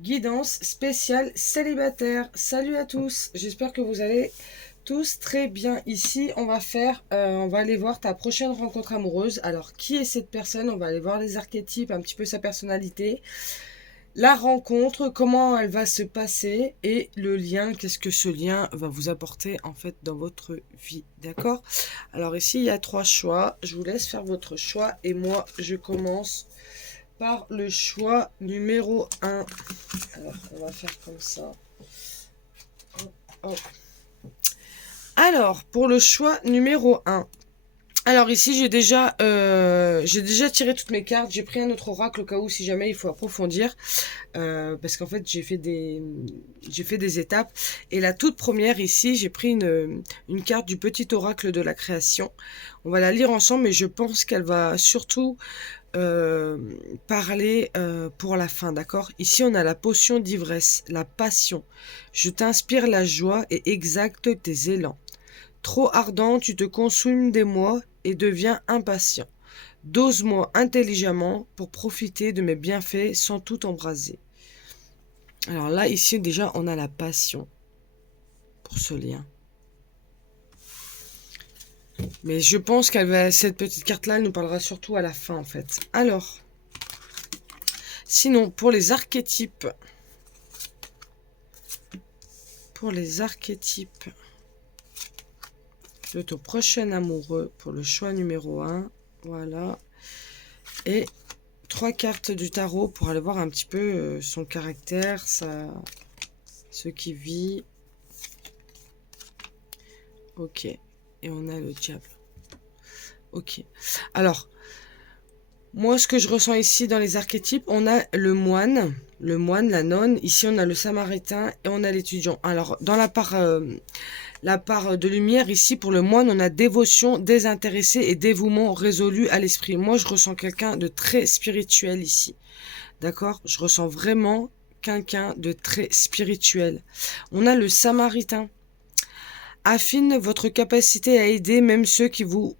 Guidance spéciale célibataire. Salut à tous, j'espère que vous allez tous très bien. Ici, on va aller voir ta prochaine rencontre amoureuse. Alors, qui est cette personne? On va aller voir les archétypes, un petit peu sa personnalité, la rencontre, comment elle va se passer et le lien, qu'est-ce que ce lien va vous apporter en fait dans votre vie, d'accord? Alors ici, il y a 3 choix. Je vous laisse faire votre choix et moi, je commence par le choix numéro 1. Alors, on va faire comme ça. Hop, hop. Alors, pour le choix numéro 1. Alors ici, j'ai déjà tiré toutes mes cartes. J'ai pris un autre oracle au cas où si jamais il faut approfondir. Parce qu'en fait, j'ai fait des étapes. Et la toute première ici, j'ai pris une carte du petit oracle de la création. On va la lire ensemble, mais je pense qu'elle va surtout parler pour la fin, d'accord? Ici, on a la potion d'ivresse, la passion. Je t'inspire la joie et exalte tes élans. Trop ardent, tu te consumes d'émoi et deviens impatient. Dose-moi intelligemment pour profiter de mes bienfaits sans tout embraser. Alors là, ici, déjà, on a la passion pour ce lien. Mais je pense cette petite carte-là, elle nous parlera surtout à la fin, en fait. Alors, sinon, pour les archétypes, de ton prochain amoureux, pour le choix numéro 1, voilà. Et 3 cartes du tarot pour aller voir un petit peu son caractère, ce qu'il vit. Ok. Et on a le diable. Ok. Alors, moi, ce que je ressens ici dans les archétypes, on a le moine, la nonne. Ici, on a le samaritain et on a l'étudiant. Alors, dans la part de lumière, ici, pour le moine, on a dévotion, désintéressé et dévouement résolu à l'esprit. Moi, je ressens quelqu'un de très spirituel ici. D'accord? Je ressens vraiment quelqu'un de très spirituel. On a le samaritain. Affine votre capacité à aider même ceux que vous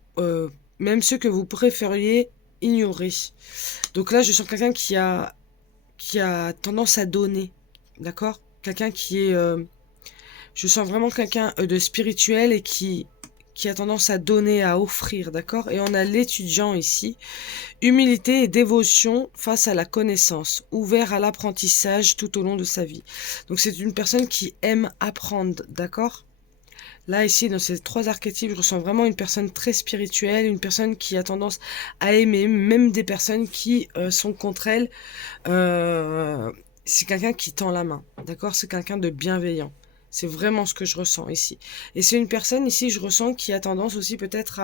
préfériez ignorer. Donc là, je sens quelqu'un qui a tendance à donner. D'accord? Quelqu'un qui est... je sens vraiment quelqu'un de spirituel et qui a tendance à donner, à offrir, d'accord? Et on a l'étudiant ici. Humilité et dévotion face à la connaissance, ouvert à l'apprentissage tout au long de sa vie. Donc c'est une personne qui aime apprendre, d'accord? Là, ici, dans ces 3 archétypes, je ressens vraiment une personne très spirituelle, une personne qui a tendance à aimer, même des personnes qui sont contre elle. C'est quelqu'un qui tend la main, d'accord? C'est quelqu'un de bienveillant. C'est vraiment ce que je ressens ici. Et c'est une personne ici, je ressens, qui a tendance aussi peut-être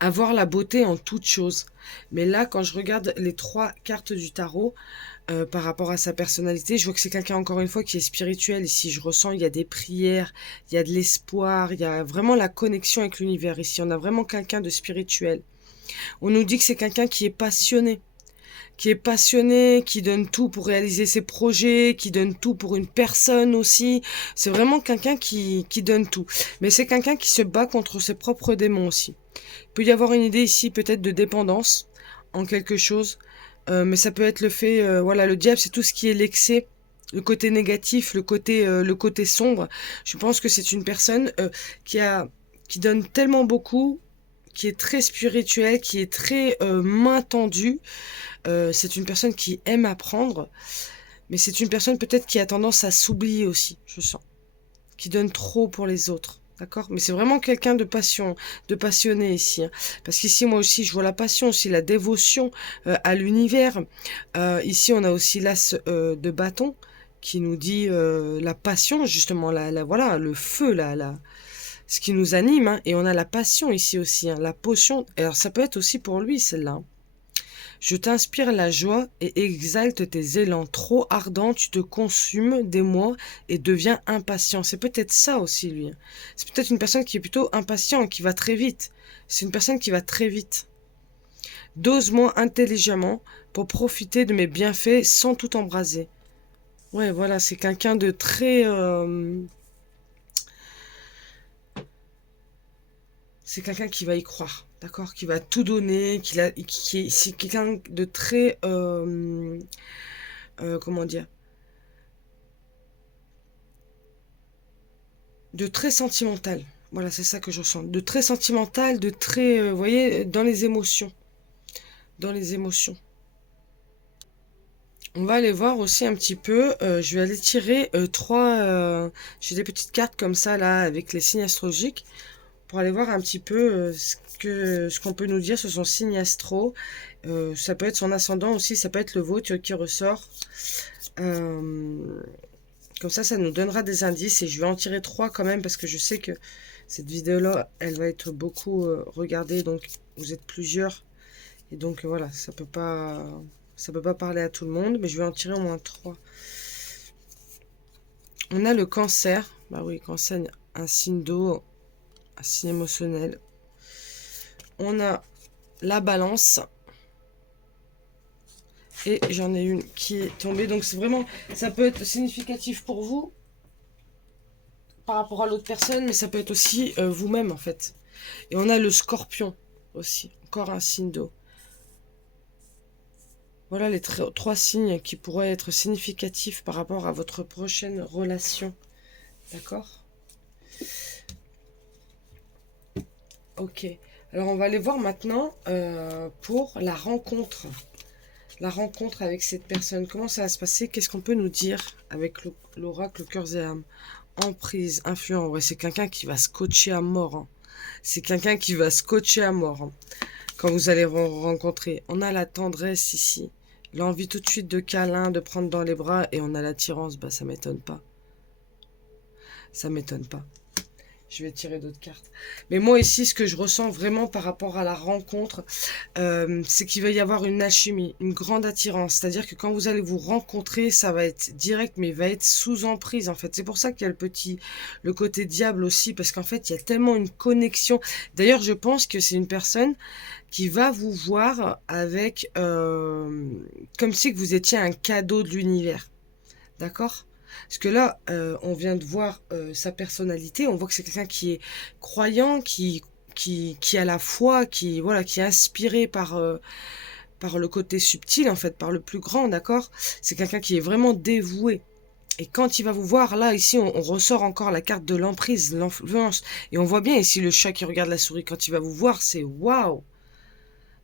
à voir la beauté en toute chose. Mais là, quand je regarde les 3 cartes du tarot, par rapport à sa personnalité, je vois que c'est quelqu'un, encore une fois, qui est spirituel. Ici, je ressens, il y a des prières, il y a de l'espoir, il y a vraiment la connexion avec l'univers. Ici, on a vraiment quelqu'un de spirituel. On nous dit que c'est quelqu'un qui est passionné, qui donne tout pour réaliser ses projets, qui donne tout pour une personne aussi. C'est vraiment quelqu'un qui donne tout. Mais c'est quelqu'un qui se bat contre ses propres démons aussi. Il peut y avoir une idée ici peut-être de dépendance en quelque chose, mais ça peut être le fait, voilà, le diable, c'est tout ce qui est l'excès, le côté négatif, le côté sombre. Je pense que c'est une personne qui donne tellement beaucoup, qui est très spirituelle, qui est très main tendue. C'est une personne qui aime apprendre, mais c'est une personne peut-être qui a tendance à s'oublier aussi, je sens, qui donne trop pour les autres. D'accord? Mais c'est vraiment quelqu'un de passionné ici, hein. Parce qu'ici, moi aussi, je vois la passion, aussi la dévotion à l'univers. Ici, on a aussi l'as de bâton qui nous dit la passion, justement, voilà, le feu, ce qui nous anime, hein. Et on a la passion ici aussi, hein, la potion. Alors, ça peut être aussi pour lui, celle-là, hein. Je t'inspire la joie et exalte tes élans. Trop ardent, tu te consumes d'émoi et deviens impatient. C'est peut-être ça aussi, lui. C'est peut-être une personne qui est plutôt impatient, qui va très vite. C'est une personne qui va très vite. Dose-moi intelligemment pour profiter de mes bienfaits sans tout embraser. Ouais, voilà, c'est quelqu'un de très... c'est quelqu'un qui va y croire, d'accord? Qui va tout donner, c'est quelqu'un de très... comment dire, de très sentimental. Voilà, c'est ça que je ressens. De très sentimental, de très, vous voyez, dans les émotions. Dans les émotions. On va aller voir aussi un petit peu. Je vais aller tirer trois. J'ai des petites cartes comme ça là avec les signes astrologiques pour aller voir un petit peu ce qu'on peut nous dire sur son signe astro. Ça peut être son ascendant aussi, ça peut être le vôtre qui ressort. Comme ça nous donnera des indices et je vais en tirer trois quand même parce que je sais que cette vidéo-là, elle va être beaucoup regardée, donc vous êtes plusieurs et donc voilà, ça peut pas parler à tout le monde, mais je vais en tirer au moins trois. On a le cancer, bah oui, cancer, un signe d'eau, un signe émotionnel. On a la balance. Et j'en ai une qui est tombée. Donc c'est vraiment, ça peut être significatif pour vous par rapport à l'autre personne, mais ça peut être aussi vous-même en fait. Et on a le scorpion aussi, encore un signe d'eau. Voilà les trois signes qui pourraient être significatifs par rapport à votre prochaine relation. D'accord? Ok. Alors on va aller voir maintenant pour la rencontre. La rencontre avec cette personne. Comment ça va se passer? Qu'est-ce qu'on peut nous dire avec l'oracle Cœurs et âmes? Emprise, influent. Ouais, c'est quelqu'un qui va scotcher à mort. Hein. C'est quelqu'un qui va scotcher à mort. Hein. Quand vous allez rencontrer. On a la tendresse ici. L'envie tout de suite de câlin, de prendre dans les bras. Et on a l'attirance. Bah, ça m'étonne pas. Ça m'étonne pas. Je vais tirer d'autres cartes. Mais moi ici, ce que je ressens vraiment par rapport à la rencontre, c'est qu'il va y avoir une alchimie, une grande attirance. C'est-à-dire que quand vous allez vous rencontrer, ça va être direct, mais va être sous emprise en fait. C'est pour ça qu'il y a le côté diable aussi, parce qu'en fait, il y a tellement une connexion. D'ailleurs, je pense que c'est une personne qui va vous voir avec, comme si que vous étiez un cadeau de l'univers. D'accord? Parce que là, on vient de voir sa personnalité, on voit que c'est quelqu'un qui est croyant, qui a la foi, voilà, qui est inspiré par le côté subtil, en fait, par le plus grand, d'accord? C'est quelqu'un qui est vraiment dévoué. Et quand il va vous voir, là, ici, on ressort encore la carte de l'emprise, l'influence. Et on voit bien ici le chat qui regarde la souris. Quand il va vous voir, c'est waouh!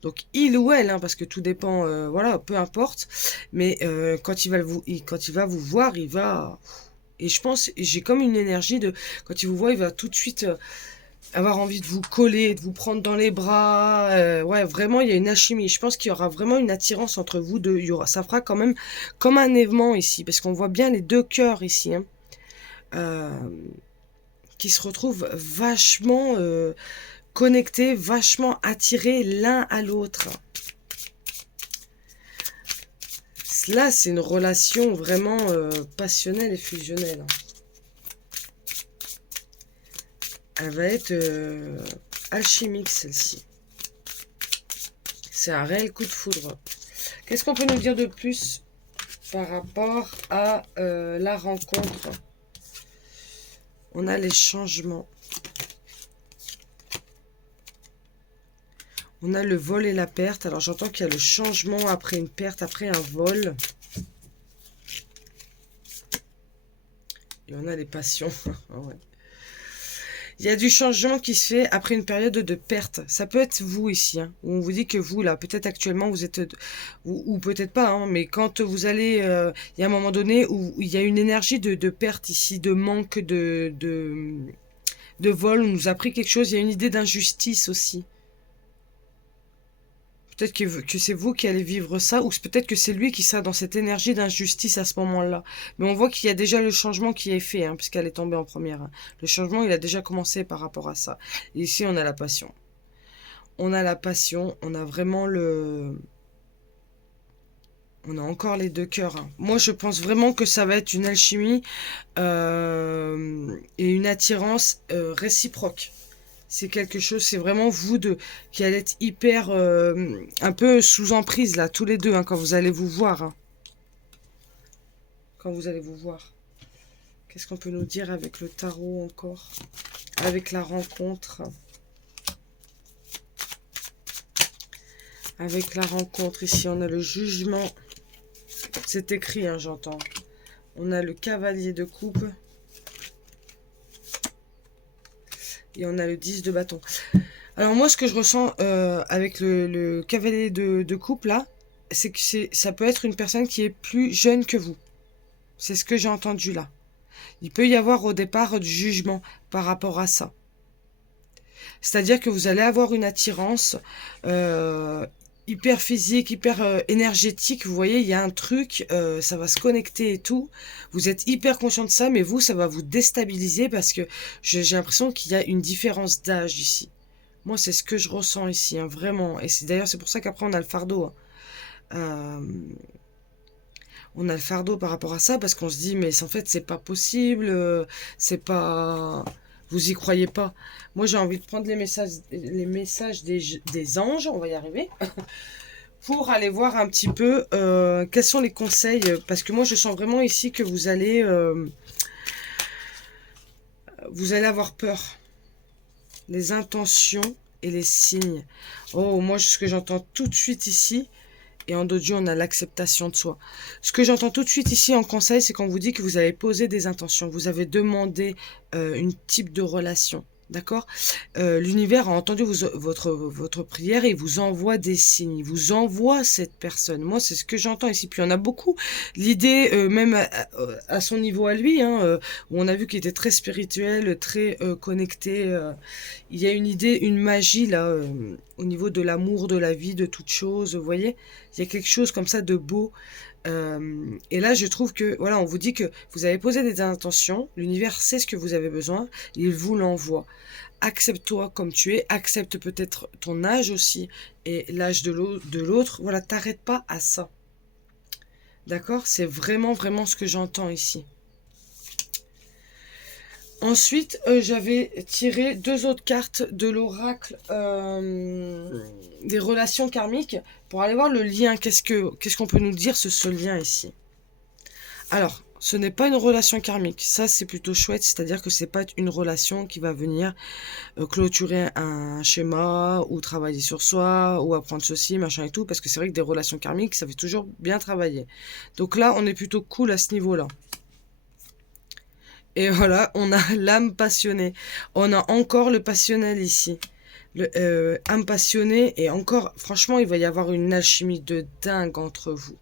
Donc il ou elle, hein, parce que tout dépend, voilà, peu importe. Mais quand il va vous voir, il va. Et je pense, j'ai comme une énergie de quand il vous voit, il va tout de suite avoir envie de vous coller, de vous prendre dans les bras. Ouais, vraiment, il y a une alchimie. Je pense qu'il y aura vraiment une attirance entre vous deux. Ça fera quand même comme un aimant ici, parce qu'on voit bien les deux cœurs ici, hein, qui se retrouvent vachement connectés, vachement attirés l'un à l'autre. Là, c'est une relation vraiment passionnelle et fusionnelle. Elle va être alchimique, celle-ci. C'est un réel coup de foudre. Qu'est-ce qu'on peut nous dire de plus par rapport à la rencontre? On a les changements. On a le vol et la perte. Alors, j'entends qu'il y a le changement après une perte, après un vol. Et on a les passions. Ouais. Il y a du changement qui se fait après une période de perte. Ça peut être vous ici, hein, où on vous dit que vous, là, peut-être actuellement, vous êtes... Ou peut-être pas, hein, mais quand vous allez... il y a un moment donné où il y a une énergie de perte ici, de manque de vol. On nous a pris quelque chose. Il y a une idée d'injustice aussi. Peut-être que c'est vous qui allez vivre ça, ou peut-être que c'est lui qui sera dans cette énergie d'injustice à ce moment-là. Mais on voit qu'il y a déjà le changement qui est fait, hein, puisqu'elle est tombée en première. Hein. Le changement, il a déjà commencé par rapport à ça. Et ici, on a la passion. On a la passion, on a vraiment le... On a encore les deux cœurs. Hein. Moi, je pense vraiment que ça va être une alchimie et une attirance réciproque. C'est quelque chose, c'est vraiment vous deux qui allez être hyper, un peu sous emprise là, tous les deux, hein, quand vous allez vous voir. Hein. Quand vous allez vous voir. Qu'est-ce qu'on peut nous dire avec le tarot encore? Avec la rencontre. Avec la rencontre, ici on a le jugement. C'est écrit, hein, j'entends. On a le cavalier de coupe. Et on a le 10 de bâton. Alors moi, ce que je ressens avec le cavalier de coupe, là, c'est que ça peut être une personne qui est plus jeune que vous. C'est ce que j'ai entendu là. Il peut y avoir au départ du jugement par rapport à ça. C'est-à-dire que vous allez avoir une attirance hyper physique, hyper énergétique. Vous voyez, il y a un truc, ça va se connecter et tout. Vous êtes hyper conscient de ça, mais vous, ça va vous déstabiliser parce que j'ai l'impression qu'il y a une différence d'âge ici. Moi, c'est ce que je ressens ici, hein, vraiment. Et c'est d'ailleurs, c'est pour ça qu'après, on a le fardeau. Hein. On a le fardeau par rapport à ça parce qu'on se dit, mais en fait, c'est pas possible, c'est pas... Vous y croyez pas. Moi, j'ai envie de prendre les messages des anges, on va y arriver, pour aller voir un petit peu quels sont les conseils. Parce que moi, je sens vraiment ici que vous allez avoir peur. Les intentions et les signes. Oh, moi, ce que j'entends tout de suite ici, et en dojo, on a l'acceptation de soi. Ce que j'entends tout de suite ici en conseil, c'est qu'on vous dit que vous avez posé des intentions. Vous avez demandé une type de relation. D'accord. L'univers a entendu votre prière et il vous envoie des signes. Il vous envoie cette personne. Moi, c'est ce que j'entends ici. Puis il y en a beaucoup. L'idée, même à son niveau à lui, hein, où on a vu qu'il était très spirituel, très connecté. Il y a une idée, une magie là, au niveau de l'amour, de la vie, de toute chose. Vous voyez, il y a quelque chose comme ça de beau. Et là, je trouve que, voilà, on vous dit que vous avez posé des intentions, l'univers sait ce que vous avez besoin, il vous l'envoie. Accepte-toi comme tu es, accepte peut-être ton âge aussi, et l'âge de l'autre, voilà, t'arrête pas à ça. D'accord? C'est vraiment, vraiment ce que j'entends ici. Ensuite, j'avais tiré 2 autres cartes de l'oracle des relations karmiques pour aller voir le lien. Qu'est-ce qu'on peut nous dire ce lien ici? Alors, ce n'est pas une relation karmique. Ça, c'est plutôt chouette. C'est-à-dire que c'est pas une relation qui va venir clôturer un schéma ou travailler sur soi ou apprendre ceci, machin et tout. Parce que c'est vrai que des relations karmiques, ça fait toujours bien travailler. Donc là, on est plutôt cool à ce niveau-là. Et voilà, on a l'âme passionnée. On a encore le passionnel ici. Le âme passionnée. Et encore, franchement, il va y avoir une alchimie de dingue entre vous.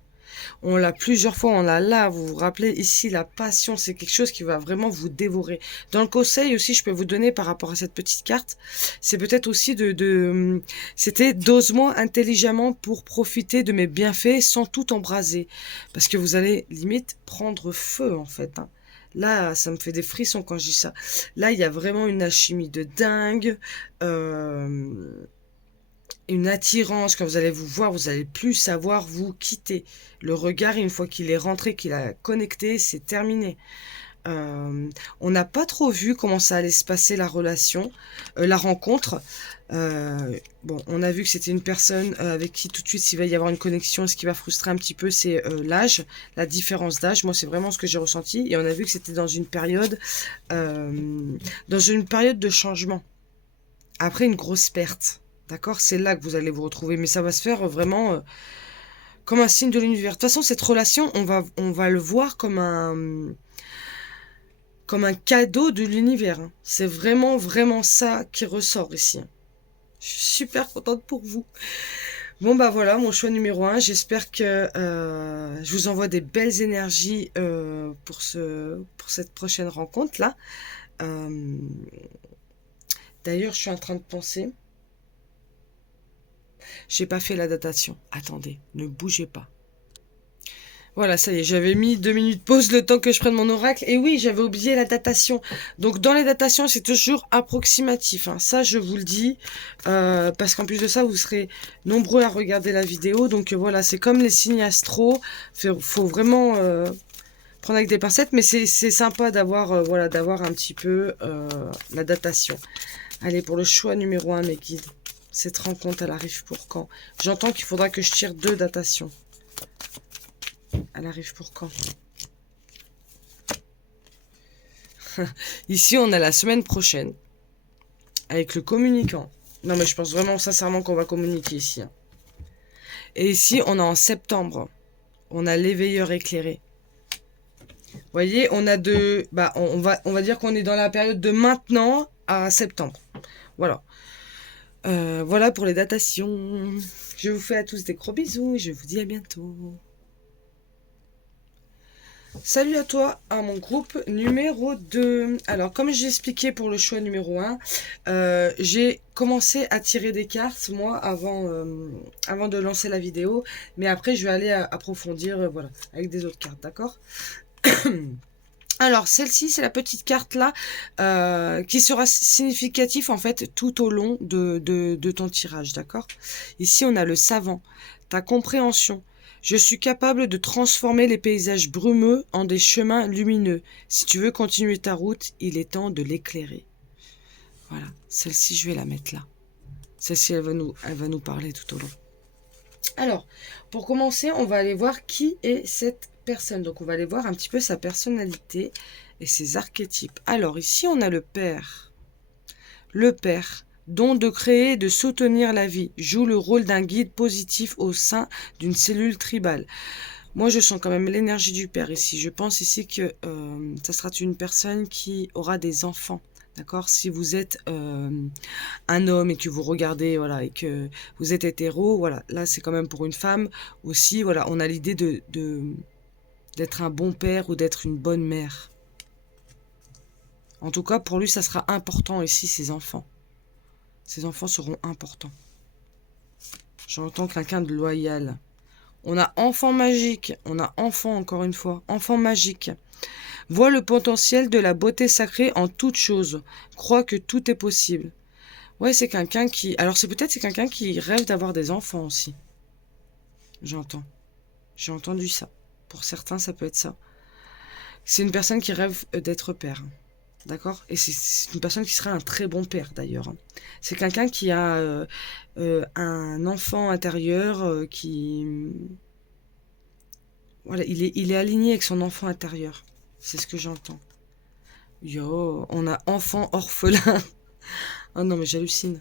On l'a plusieurs fois, on l'a là. Vous vous rappelez, ici, la passion, c'est quelque chose qui va vraiment vous dévorer. Dans le conseil aussi, je peux vous donner par rapport à cette petite carte, c'est peut-être aussi c'était dose-moi intelligemment pour profiter de mes bienfaits sans tout embraser. Parce que vous allez limite prendre feu, en fait, hein. Là, ça me fait des frissons quand je dis ça. Là, il y a vraiment une alchimie de dingue, une attirance. Quand vous allez vous voir, vous allez plus savoir vous quitter. Le regard, une fois qu'il est rentré, qu'il a connecté, c'est terminé. On n'a pas trop vu comment ça allait se passer la relation, la rencontre. Bon, on a vu que c'était une personne avec qui tout de suite il va y avoir une connexion. Ce qui va frustrer un petit peu, c'est l'âge, la différence d'âge. Moi, c'est vraiment ce que j'ai ressenti. Et on a vu que c'était dans une période de changement. Après une grosse perte. D'accord? C'est là que vous allez vous retrouver. Mais ça va se faire vraiment comme un signe de l'univers. De toute façon, cette relation, on va le voir comme un cadeau de l'univers. Hein. C'est vraiment, vraiment ça qui ressort ici. Je suis super contente pour vous. Bon, bah voilà, mon choix numéro 1. J'espère que je vous envoie des belles énergies pour cette prochaine rencontre-là. D'ailleurs, je suis en train de penser... J'ai pas fait la datation. Attendez, ne bougez pas. Voilà, ça y est, j'avais mis 2 minutes pause le temps que je prenne mon oracle. Et oui, j'avais oublié la datation. Donc dans les datations, c'est toujours approximatif. Hein. Ça, je vous le dis. Parce qu'en plus de ça, vous serez nombreux à regarder la vidéo. Donc voilà, c'est comme les signes astro. Faut vraiment prendre avec des pincettes. Mais c'est sympa d'avoir voilà, d'avoir un petit peu la datation. Allez, pour le choix numéro 1, mes guides. Cette rencontre, elle arrive pour quand? J'entends qu'il faudra que je tire 2 datations. Elle arrive pour quand? Ici, on a la semaine prochaine. Avec le communicant. Non, mais je pense vraiment sincèrement qu'on va communiquer ici. Hein. Et ici, on est en septembre. On a l'éveilleur éclairé. Vous voyez, on a de... Bah, on va dire qu'on est dans la période de maintenant à septembre. Voilà. Voilà pour les datations. Je vous fais à tous des gros bisous et je vous dis à bientôt. Salut à toi, à mon groupe numéro 2. Alors, comme j'ai expliqué pour le choix numéro 1, j'ai commencé à tirer des cartes, moi, avant de lancer la vidéo. Mais après, je vais aller approfondir, voilà, avec des autres cartes, d'accord? Alors, celle-ci, c'est la petite carte là, qui sera significative en fait tout au long de ton tirage, d'accord? Ici, on a le savant, ta compréhension. Je suis capable de transformer les paysages brumeux en des chemins lumineux. Si tu veux continuer ta route, il est temps de l'éclairer. Voilà, celle-ci, je vais la mettre là. Celle-ci, elle va nous parler tout au long. Alors, pour commencer, on va aller voir qui est cette personne. Donc, on va aller voir un petit peu sa personnalité et ses archétypes. Alors, ici, on a le père. Le père, don de créer et de soutenir la vie, joue le rôle d'un guide positif au sein d'une cellule tribale. Moi, je sens quand même l'énergie du père ici. Je pense ici que ça sera une personne qui aura des enfants. D'accord? Si vous êtes un homme et que vous regardez, voilà, et que vous êtes hétéro, voilà, là c'est quand même pour une femme aussi, voilà, on a l'idée d'être un bon père ou d'être une bonne mère. En tout cas, pour lui, ça sera important ici, ses enfants. Ses enfants seront importants. J'entends quelqu'un de loyal. On a enfant magique, on a enfant encore une fois, enfant magique. Vois le potentiel de la beauté sacrée en toute chose. Crois que tout est possible. Ouais, c'est quelqu'un qui... Alors, c'est quelqu'un qui rêve d'avoir des enfants aussi. J'entends. J'ai entendu ça. Pour certains, ça peut être ça. C'est une personne qui rêve d'être père. D'accord? Et c'est une personne qui sera un très bon père, d'ailleurs. C'est quelqu'un qui a un enfant intérieur qui... Voilà, il est aligné avec son enfant intérieur. C'est ce que j'entends. Yo, on a enfant orphelin. Oh non, mais j'hallucine.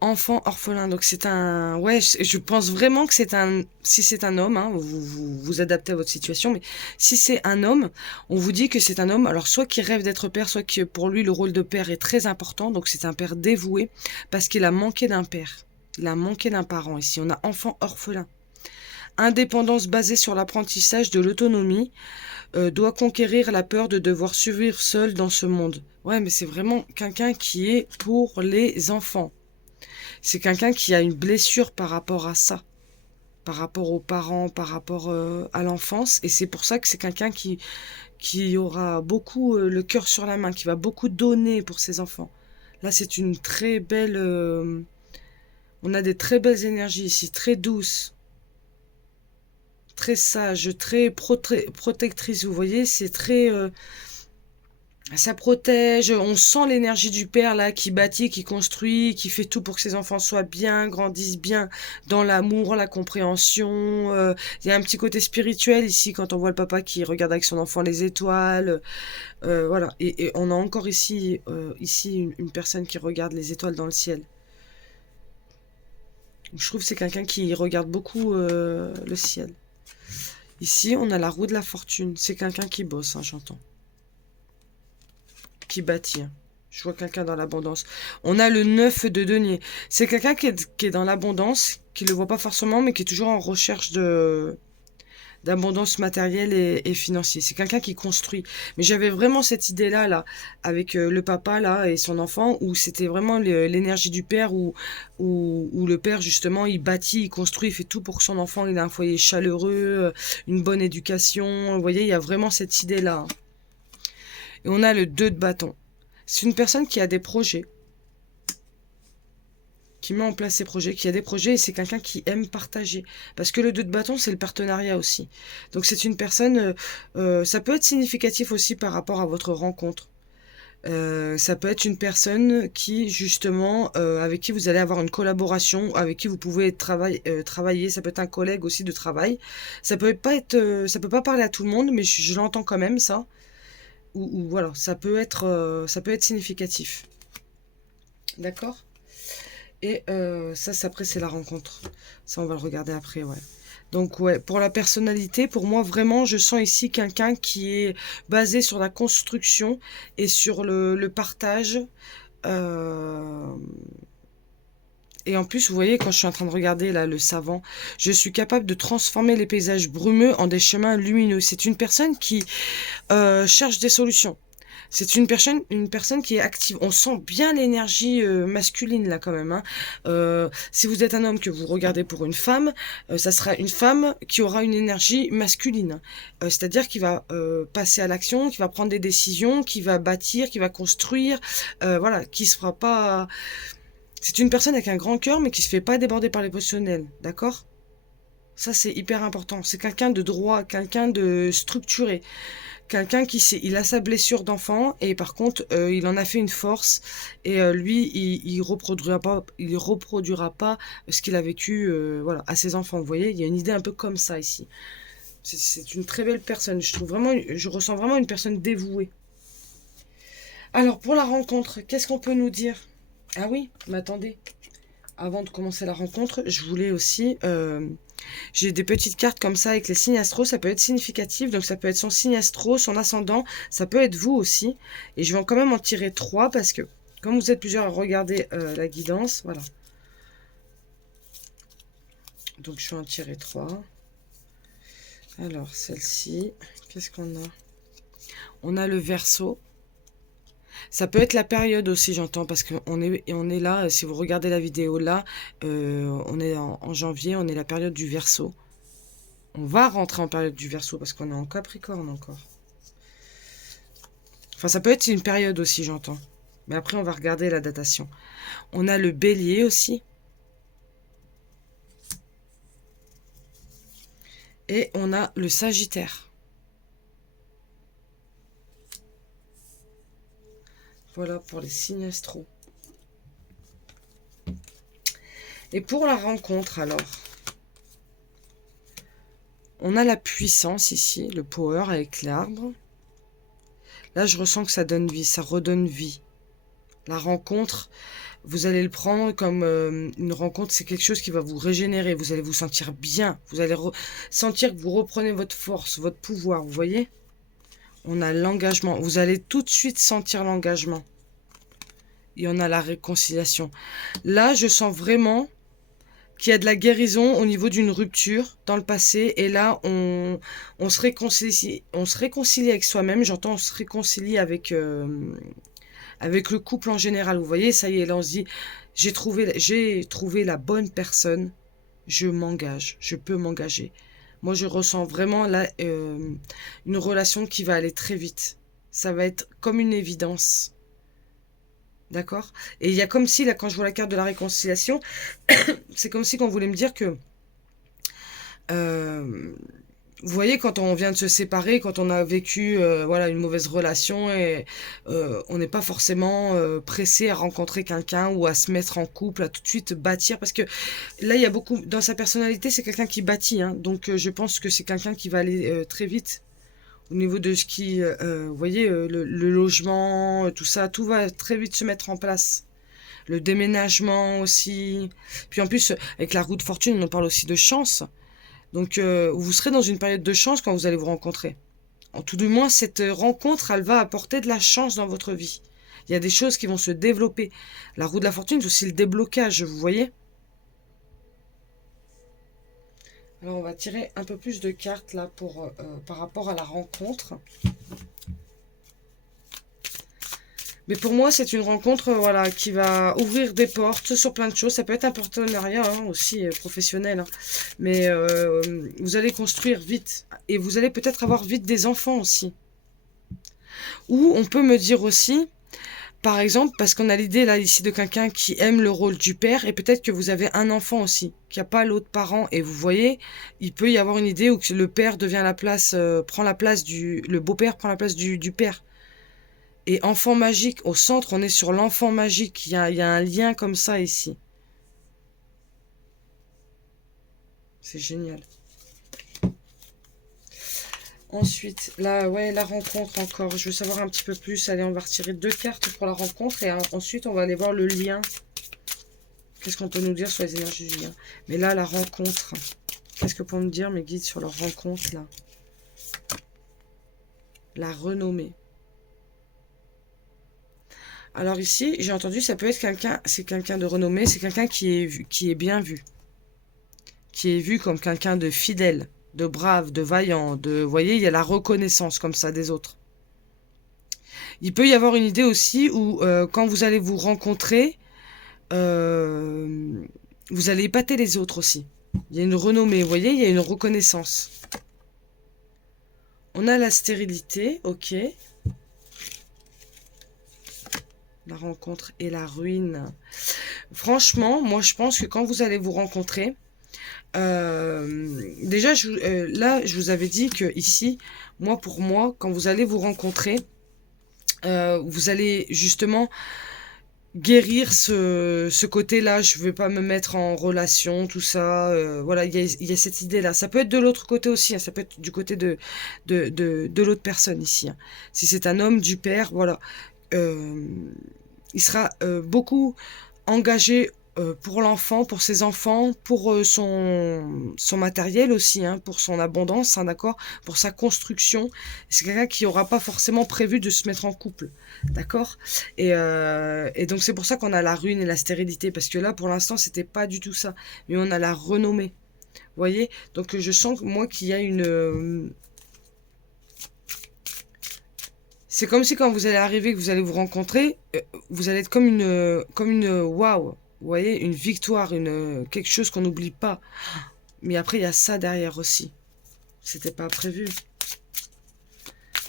Enfant orphelin, donc c'est un... Ouais, je pense vraiment que c'est un... Si c'est un homme, hein, vous adaptez à votre situation, mais si c'est un homme, on vous dit que c'est un homme, alors soit qui rêve d'être père, soit que pour lui le rôle de père est très important, donc c'est un père dévoué, parce qu'il a manqué d'un père. Il a manqué d'un parent ici. On a enfant orphelin. Indépendance basée sur l'apprentissage de l'autonomie, doit conquérir la peur de devoir survivre seul dans ce monde. Ouais, mais c'est vraiment quelqu'un qui est pour les enfants. C'est quelqu'un qui a une blessure par rapport à ça, par rapport aux parents, par rapport à l'enfance. Et c'est pour ça que c'est quelqu'un qui aura beaucoup le cœur sur la main, qui va beaucoup donner pour ses enfants. Là, c'est une très belle... on a des très belles énergies ici, très douces, très sages, très protectrices. Vous voyez, c'est très... ça protège, on sent l'énergie du père là qui bâtit, qui construit, qui fait tout pour que ses enfants soient bien, grandissent bien dans l'amour, la compréhension. Il y a un petit côté spirituel ici quand on voit le papa qui regarde avec son enfant les étoiles. Voilà, et on a encore ici, une personne qui regarde les étoiles dans le ciel. Je trouve que c'est quelqu'un qui regarde beaucoup le ciel. Ici, on a la roue de la fortune. C'est quelqu'un qui bosse, hein, j'entends. Qui bâtit. Je vois quelqu'un dans l'abondance. On a le 9 de denier. C'est quelqu'un qui est dans l'abondance, qui ne le voit pas forcément, mais qui est toujours en recherche d'abondance matérielle et financière. C'est quelqu'un qui construit. Mais j'avais vraiment cette idée-là, là, avec le papa, là, et son enfant, où c'était vraiment l'énergie du père, où le père, justement, il bâtit, il construit, il fait tout pour que son enfant ait un foyer chaleureux, une bonne éducation. Vous voyez, il y a vraiment cette idée-là, hein. Et on a le 2 de bâton. C'est une personne qui a des projets, qui met en place ses projets, qui a des projets, et c'est quelqu'un qui aime partager. Parce que le 2 de bâton, c'est le partenariat aussi. Donc c'est une personne, ça peut être significatif aussi par rapport à votre rencontre. Ça peut être une personne qui, justement, avec qui vous allez avoir une collaboration, avec qui vous pouvez travailler. Ça peut être un collègue aussi de travail. Ça peut pas parler à tout le monde, mais je l'entends quand même, ça. Ou voilà, ça peut être significatif. D'accord? Et ça, après, c'est la rencontre. Ça, on va le regarder après, ouais. Donc ouais, pour la personnalité, pour moi vraiment, je sens ici quelqu'un qui est basé sur la construction et sur le partage. Euh, Et en plus, vous voyez, quand je suis en train de regarder là le savant, je suis capable de transformer les paysages brumeux en des chemins lumineux. C'est une personne qui cherche des solutions. C'est une personne qui est active. On sent bien l'énergie masculine là quand même, hein. Si vous êtes un homme que vous regardez pour une femme, ça sera une femme qui aura une énergie masculine. C'est-à-dire qui va passer à l'action, qui va prendre des décisions, qui va bâtir, qui va construire, voilà, qui se fera pas. C'est une personne avec un grand cœur, mais qui se fait pas déborder par l'émotionnel, d'accord? Ça, c'est hyper important. C'est quelqu'un de droit, quelqu'un de structuré, quelqu'un qui sait, il a sa blessure d'enfant et par contre, il en a fait une force et lui, il reproduira pas ce qu'il a vécu, voilà, à ses enfants. Vous voyez, il y a une idée un peu comme ça ici. C'est une très belle personne. Je ressens vraiment une personne dévouée. Alors, pour la rencontre, qu'est-ce qu'on peut nous dire? Ah oui, mais attendez. Avant de commencer la rencontre, je voulais aussi... j'ai des petites cartes comme ça avec les signes astro, ça peut être significatif, donc ça peut être son signe astro, son ascendant, ça peut être vous aussi. Et je vais quand même en tirer 3 parce que, comme vous êtes plusieurs à regarder la guidance, voilà. Donc je vais en tirer 3. Alors, celle-ci, qu'est-ce qu'on a? On a le Verseau. Ça peut être la période aussi, j'entends, parce qu'on on est là, si vous regardez la vidéo là, on est en janvier, on est la période du Verseau. On va rentrer en période du Verseau parce qu'on est en Capricorne encore. Enfin, ça peut être une période aussi, j'entends. Mais après, on va regarder la datation. On a le Bélier aussi. Et on a le Sagittaire. Voilà pour les signes astro. Et pour la rencontre, alors, on a la puissance ici, le power avec l'arbre. Là, je ressens que ça donne vie, ça redonne vie. La rencontre, vous allez le prendre comme une rencontre, c'est quelque chose qui va vous régénérer. Vous allez vous sentir bien. Vous allez sentir que vous reprenez votre force, votre pouvoir. Vous voyez? On a l'engagement. Vous allez tout de suite sentir l'engagement. Et on a la réconciliation. Là, je sens vraiment qu'il y a de la guérison au niveau d'une rupture dans le passé. Et là, on se réconcilie avec soi-même. J'entends, on se réconcilie avec le couple en général. Vous voyez, ça y est, là, on se dit, j'ai trouvé la bonne personne. Je m'engage. Je peux m'engager. Moi, je ressens vraiment là une relation qui va aller très vite. Ça va être comme une évidence. D'accord? Et il y a comme si, là, quand je vois la carte de la réconciliation, c'est comme si qu'on voulait me dire que... vous voyez, quand on vient de se séparer, quand on a vécu voilà, une mauvaise relation, et on n'est pas forcément pressé à rencontrer quelqu'un ou à se mettre en couple, à tout de suite bâtir. Parce que là, il y a beaucoup... Dans sa personnalité, c'est quelqu'un qui bâtit. Hein, donc, je pense que c'est quelqu'un qui va aller très vite. Au niveau de ce qui, vous voyez, le logement, tout ça, tout va très vite se mettre en place. Le déménagement aussi. Puis en plus, avec la roue de fortune, on parle aussi de chance. Donc, vous serez dans une période de chance quand vous allez vous rencontrer. En tout du moins, cette rencontre, elle va apporter de la chance dans votre vie. Il y a des choses qui vont se développer. La roue de la fortune, c'est aussi le déblocage, vous voyez? Alors, on va tirer un peu plus de cartes là pour, par rapport à la rencontre. Mais pour moi, c'est une rencontre voilà, qui va ouvrir des portes sur plein de choses. Ça peut être un partenariat aussi professionnel. Hein. Mais vous allez construire vite. Et vous allez peut-être avoir vite des enfants aussi. Ou on peut me dire aussi, par exemple, parce qu'on a l'idée là ici de quelqu'un qui aime le rôle du père. Et peut-être que vous avez un enfant aussi, qui n'a pas l'autre parent. Et vous voyez, il peut y avoir une idée où le père devient prend la place le beau-père prend la place du père. Et enfant magique, au centre, on est sur l'enfant magique. Il y a un lien comme ça ici. C'est génial. Ensuite, là, ouais, la rencontre encore. Je veux savoir un petit peu plus. Allez, on va retirer 2 cartes pour la rencontre. Et ensuite, on va aller voir le lien. Qu'est-ce qu'on peut nous dire sur les énergies du lien? Mais là, la rencontre. Qu'est-ce que pour me dire mes guides sur leur rencontre là? La renommée. Alors ici, j'ai entendu, ça peut être quelqu'un, c'est quelqu'un de renommé, c'est quelqu'un qui est bien vu. Qui est vu comme quelqu'un de fidèle, de brave, de vaillant, vous voyez, il y a la reconnaissance comme ça des autres. Il peut y avoir une idée aussi où quand vous allez vous rencontrer, vous allez épater les autres aussi. Il y a une renommée, vous voyez, il y a une reconnaissance. On a la stérilité, ok. La rencontre et la ruine. Franchement, moi je pense que quand vous allez vous rencontrer, déjà là je vous avais dit que ici, pour moi, quand vous allez vous rencontrer, vous allez justement guérir ce côté-là. Je ne vais pas me mettre en relation, tout ça. Voilà, il y a cette idée-là. Ça peut être de l'autre côté aussi, hein, ça peut être du côté de l'autre personne ici. Hein. Si c'est un homme, du père, voilà. Il sera beaucoup engagé pour l'enfant, pour ses enfants, pour son matériel aussi, hein, pour son abondance, hein, d'accord, pour sa construction. C'est quelqu'un qui n'aura pas forcément prévu de se mettre en couple, d'accord, et donc c'est pour ça qu'on a la ruine et la stérilité, parce que là, pour l'instant, c'était pas du tout ça, mais on a la renommée, vous voyez. Donc je sens, moi, qu'il y a une... c'est comme si quand vous allez arriver, que vous allez vous rencontrer, vous allez être comme une waouh, vous voyez, une victoire, quelque chose qu'on n'oublie pas. Mais après, il y a ça derrière aussi. C'était pas prévu.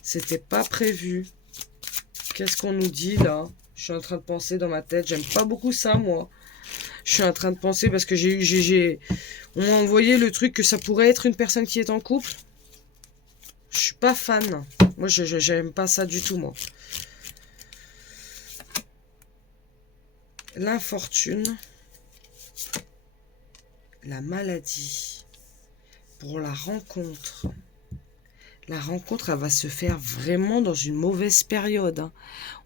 C'était pas prévu. Qu'est-ce qu'on nous dit là? Je suis en train de penser dans ma tête. J'aime pas beaucoup ça, moi. Je suis en train de penser parce que on m'a envoyé le truc que ça pourrait être une personne qui est en couple. Je suis pas fan. Moi, j'aime pas ça du tout, moi. L'infortune. La maladie. Pour la rencontre. La rencontre, elle va se faire vraiment dans une mauvaise période. Hein.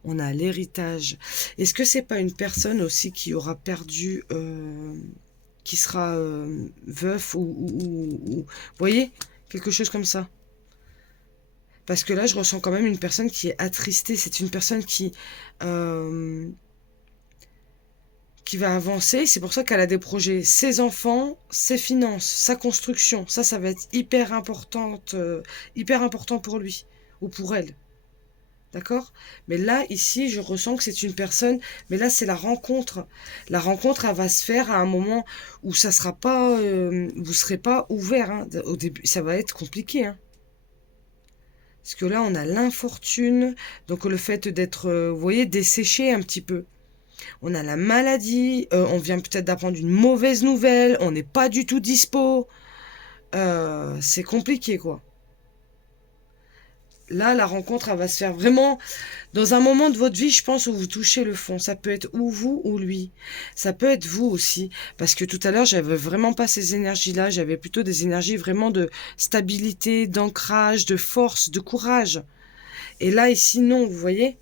On a l'héritage. Est-ce que c'est pas une personne aussi qui aura perdu... qui sera veuf ou... Vous voyez? Quelque chose comme ça. Parce que là, je ressens quand même une personne qui est attristée. C'est une personne qui va avancer. C'est pour ça qu'elle a des projets. Ses enfants, ses finances, sa construction. Ça va être hyper important pour lui ou pour elle. D'accord? Mais là, ici, je ressens que c'est une personne... Mais là, c'est la rencontre. La rencontre, elle va se faire à un moment où ça sera pas... vous serez pas ouvert. Hein. Au début, ça va être compliqué. Hein. Parce que là, on a l'infortune. Donc, le fait d'être, vous voyez, desséché un petit peu. On a la maladie. On vient peut-être d'apprendre une mauvaise nouvelle. On n'est pas du tout dispo. C'est compliqué, quoi. Là, la rencontre, elle va se faire vraiment dans un moment de votre vie, je pense, où vous touchez le fond. Ça peut être ou vous ou lui. Ça peut être vous aussi. Parce que tout à l'heure, j'avais vraiment pas ces énergies-là. J'avais plutôt des énergies vraiment de stabilité, d'ancrage, de force, de courage. Et là, ici, non, vous voyez?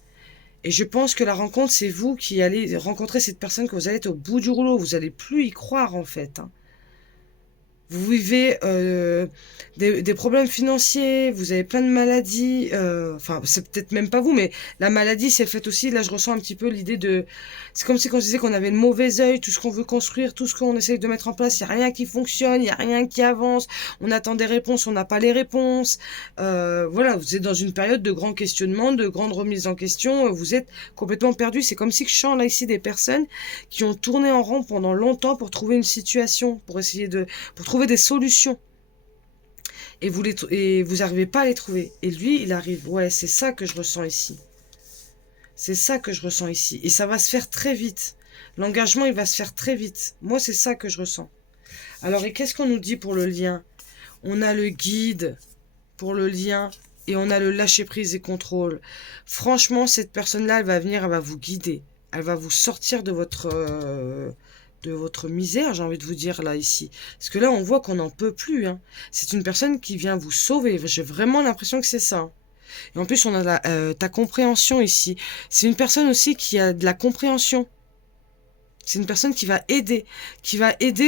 Et je pense que la rencontre, c'est vous qui allez rencontrer cette personne, que vous allez être au bout du rouleau. Vous allez plus y croire, en fait. Hein. Vous vivez des problèmes financiers, vous avez plein de maladies, enfin c'est peut-être même pas vous, mais la maladie c'est le fait aussi, là je ressens un petit peu l'idée de... C'est comme si on disait qu'on avait le mauvais œil, tout ce qu'on veut construire, tout ce qu'on essaye de mettre en place, il n'y a rien qui fonctionne, il n'y a rien qui avance, on attend des réponses, on n'a pas les réponses. Voilà, vous êtes dans une période de grands questionnements, de grandes remises en question, vous êtes complètement perdu. C'est comme si je sens là ici des personnes qui ont tourné en rond pendant longtemps pour trouver une situation, pour trouver des solutions. Et vous n'arrivez pas à les trouver. Et lui, il arrive. Ouais, c'est ça que je ressens ici. C'est ça que je ressens ici. Et ça va se faire très vite. L'engagement, il va se faire très vite. Moi, c'est ça que je ressens. Alors, et qu'est-ce qu'on nous dit pour le lien? On a le guide pour le lien et on a le lâcher-prise et contrôle. Franchement, cette personne-là, elle va venir, elle va vous guider. Elle va vous sortir de votre misère, j'ai envie de vous dire, là, ici. Parce que là, on voit qu'on n'en peut plus. Hein. C'est une personne qui vient vous sauver. J'ai vraiment l'impression que c'est ça. Et en plus, on a ta compréhension ici. C'est une personne aussi qui a de la compréhension. C'est une personne qui va aider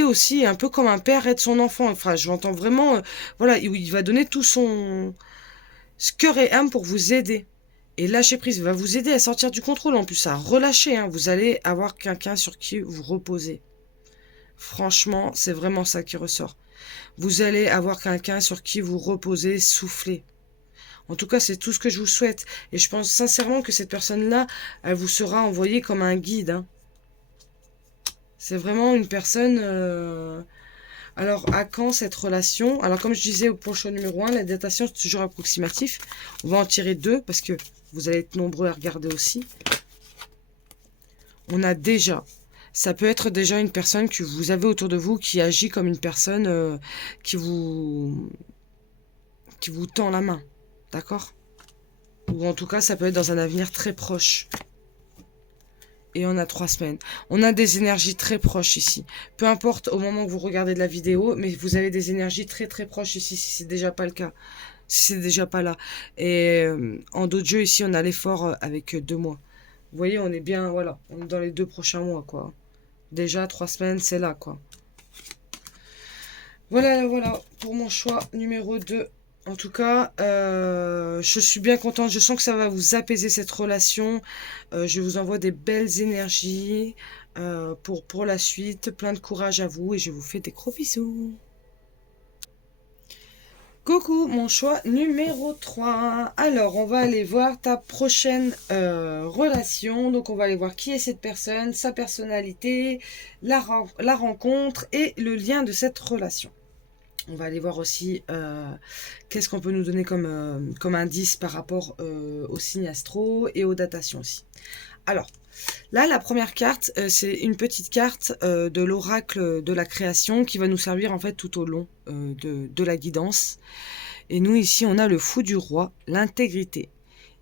aussi, un peu comme un père aide son enfant. Enfin, j'entends vraiment, voilà, il va donner tout son cœur et âme pour vous aider. Et lâcher prise va vous aider à sortir du contrôle, en plus à relâcher, hein. Vous allez avoir quelqu'un sur qui vous reposer. Franchement, c'est vraiment ça qui ressort. Vous allez avoir quelqu'un sur qui vous reposer, souffler. En tout cas, c'est tout ce que je vous souhaite. Et je pense sincèrement que cette personne-là, elle vous sera envoyée comme un guide, hein. C'est vraiment une personne... Alors, à quand cette relation? Alors, comme je disais pour le choix numéro 1, la datation, c'est toujours approximatif. On va en tirer 2 parce que vous allez être nombreux à regarder aussi. On a déjà... Ça peut être déjà une personne que vous avez autour de vous qui agit comme une personne qui vous tend la main. D'accord? Ou en tout cas, ça peut être dans un avenir très proche. Et on a 3 semaines. On a des énergies très proches ici. Peu importe au moment où vous regardez de la vidéo, mais vous avez des énergies très très proches ici, si c'est déjà pas le cas. Si c'est déjà pas là. Et en d'autres jeux, ici, on a l'effort avec 2 mois. Vous voyez, on est bien, voilà. On est dans les 2 prochains mois, quoi. Déjà, 3 semaines, c'est là, quoi. Voilà, voilà, pour mon choix numéro 2. En tout cas, je suis bien contente. Je sens que ça va vous apaiser cette relation. Je vous envoie des belles énergies pour la suite. Plein de courage à vous et je vous fais des gros bisous. Coucou, mon choix numéro 3. Alors, on va aller voir ta prochaine relation. Donc, on va aller voir qui est cette personne, sa personnalité, la rencontre et le lien de cette relation. On va aller voir aussi qu'est-ce qu'on peut nous donner comme indice par rapport aux signes astro et aux datations aussi. Alors, là, la première carte, c'est une petite carte de l'oracle de la création qui va nous servir en fait tout au long de la guidance. Et nous, ici, on a le fou du roi, l'intégrité.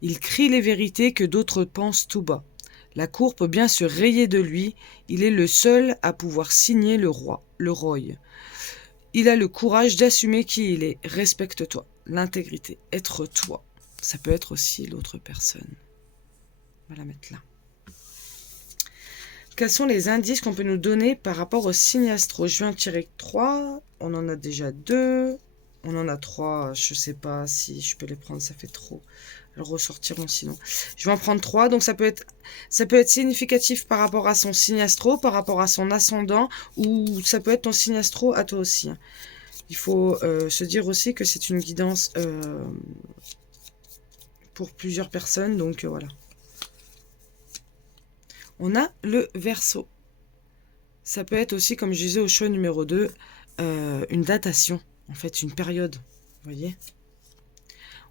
Il crie les vérités que d'autres pensent tout bas. La cour peut bien se rayer de lui. Il est le seul à pouvoir signer le roi, le roy. Il a le courage d'assumer qui il est. Respecte-toi. L'intégrité. Être toi. Ça peut être aussi l'autre personne. On va la mettre là. Quels sont les indices qu'on peut nous donner par rapport au signe astro? Je vais en tirer 3. On en a déjà 2. On en a 3. Je ne sais pas si je peux les prendre. Ça fait trop. Elles ressortiront sinon. Je vais en prendre 3. Donc ça peut être significatif par rapport à son signe astro, par rapport à son ascendant, ou ça peut être ton signe astro à toi aussi. Il faut se dire aussi que c'est une guidance pour plusieurs personnes. Donc voilà. On a le Verseau. Ça peut être aussi, comme je disais au choix numéro 2, une datation. En fait, une période. Vous voyez?